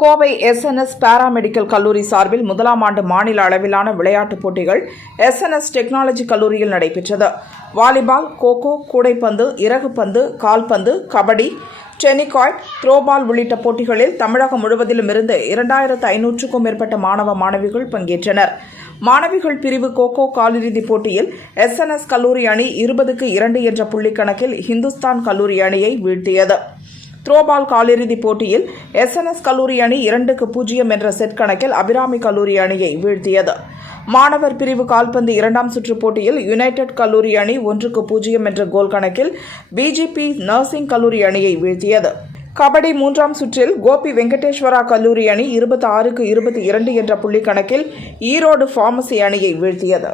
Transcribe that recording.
Kovai SNS paramedical கல்லூரி சார்பில் முதலாம் ஆண்டு மாநில அளவிலான விளையாட்டுப் போட்டிகள் SNS டெக்னாலஜி கல்லூரியில் நடைபெற்றது. வாலிபால், கோகோ, கூடைப்பந்து, இறகுப்பந்து, கால்பந்து, கபடி, டென்னிகாய்ட், த்ரோபால் உள்ளிட்ட போட்டிகளில் தமிழகம் முழுவதிலும் இருந்து 2500க்கும் மேற்பட்ட மாணவ மாணவிகள் பங்கேற்றனர். மாணவிகள் பிரிவு கோகோ காலிறுதிப் போட்டியில் SNS கல்லூரி அணி 20-2 என்ற புள்ளிக்கணக்கில் இந்துஸ்தான் கல்லூரி அணியை வீழ்த்தியது. த்ரோபால் காலிறுதிப் போட்டியில் SNS கல்லூரி அணி 2-0 என்ற செட் கணக்கில் அபிராமி கல்லூரி அணியை வீழ்த்தியது. மாணவர் பிரிவு கால்பந்து 2ஆம் சுற்று போட்டியில் யுனைடெட் கல்லூரி அணி 1-0 என்ற கோல் கணக்கில் BGP நர்சிங் கல்லூரி அணியை வீழ்த்தியது. கபடி 3ஆம் சுற்றில் கோபி வெங்கடேஸ்வரா கல்லூரி அணி 26-22 என்ற புள்ளிக்கணக்கில் ஈரோடு பார்மசி அணியை வீழ்த்தியது.